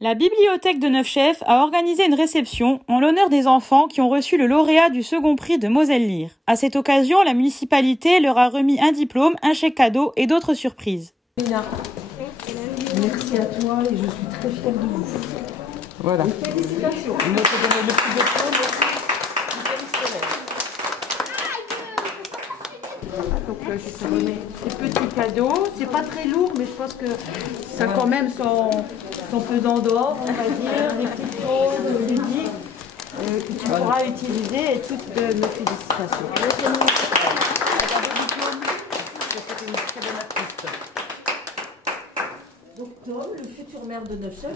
La bibliothèque de Neufchèvre a organisé une réception en l'honneur des enfants qui ont reçu le lauréat du second prix de Moselle Lire. À cette occasion, la municipalité leur a remis un diplôme, un chèque cadeau et d'autres surprises. Merci à toi et je suis très fière de vous. Voilà. Et félicitations. On va te donner le petit diplôme. Donc je te remets ces petits cadeaux. C'est pas très lourd, mais je pense que ça a quand même son pesant d'or, on va dire, des petites choses ludiques que tu pourras utiliser et toutes nos félicitations. Donc Tom, le futur maire de Neufchèvre.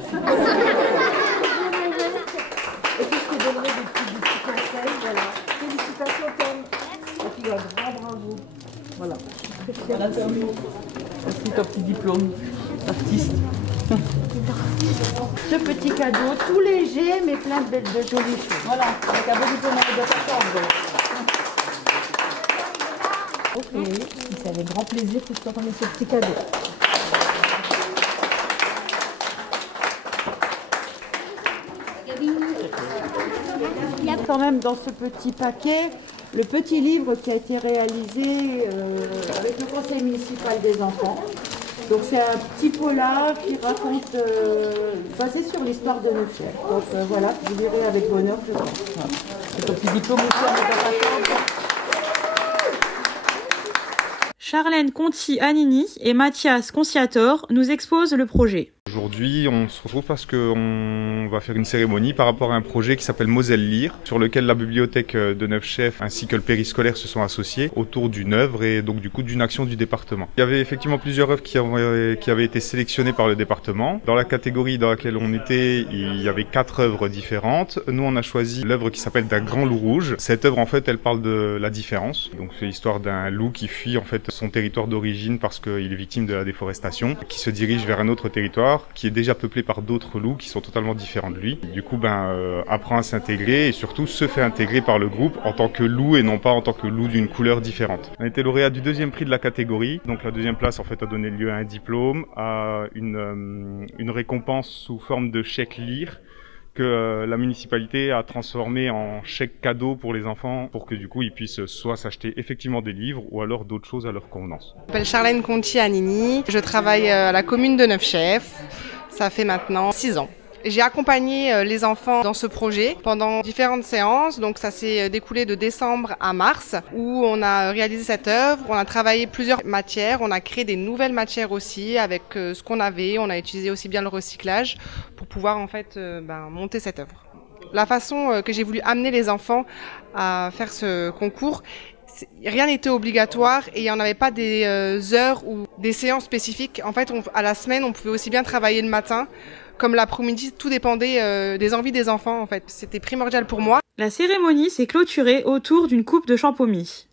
Et puis je te donnerai des petits conseils, voilà. Félicitations Tom. Et puis un grand bravo. Voilà. Je suis très fière de toi. Merci ton petit diplôme d'artiste. Ce petit cadeau tout léger mais plein de jolies choses. Voilà, avec un beau diplôme de 14. Ok, c'est avec grand plaisir que je te remets ce petit cadeau. Il y a quand même dans ce petit paquet le petit livre qui a été réalisé avec le conseil municipal des enfants. Donc c'est un petit polar qui raconte, basé sur l'histoire de Neufchèvre. Donc voilà, vous lirez avec bonheur, je pense. Voilà. Et ton petit diplôme aussi avec ta chambre. Charlène Conti-Anini et Mathias Conciator nous exposent le projet. Aujourd'hui, on se retrouve parce qu'on va faire une cérémonie par rapport à un projet qui s'appelle Moselle Lire, sur lequel la bibliothèque de Neufchèvre ainsi que le périscolaire se sont associés autour d'une œuvre et donc du coup d'une action du département. Il y avait effectivement plusieurs œuvres qui avaient été sélectionnées par le département. Dans la catégorie dans laquelle on était, il y avait 4 œuvres différentes. Nous, on a choisi l'œuvre qui s'appelle D'un grand loup rouge. Cette œuvre, en fait, elle parle de la différence. Donc c'est l'histoire d'un loup qui fuit en fait son territoire d'origine parce qu'il est victime de la déforestation, qui se dirige vers un autre territoire qui est déjà peuplé par d'autres loups qui sont totalement différents de lui. Du coup, apprend à s'intégrer et surtout se fait intégrer par le groupe en tant que loup et non pas en tant que loup d'une couleur différente. On a été lauréat du 2e prix de la catégorie. Donc la 2e place en fait a donné lieu à un diplôme, à une récompense sous forme de chèque lire que la municipalité a transformé en chèque cadeau pour les enfants pour que du coup ils puissent soit s'acheter effectivement des livres ou alors d'autres choses à leur convenance. Je m'appelle Charlène Conti-Anini, je travaille à la commune de Neufchèvre, ça fait maintenant 6 ans. J'ai accompagné les enfants dans ce projet pendant différentes séances, donc ça s'est découlé de décembre à mars où on a réalisé cette œuvre, on a travaillé plusieurs matières, on a créé des nouvelles matières aussi avec ce qu'on avait, on a utilisé aussi bien le recyclage pour pouvoir en fait monter cette œuvre. La façon que j'ai voulu amener les enfants à faire ce concours, rien n'était obligatoire et il n'y en avait pas des heures ou des séances spécifiques. En fait, à la semaine, on pouvait aussi bien travailler le matin comme l'après-midi, tout dépendait des envies des enfants en fait. C'était primordial pour moi. La cérémonie s'est clôturée autour d'une coupe de champomis.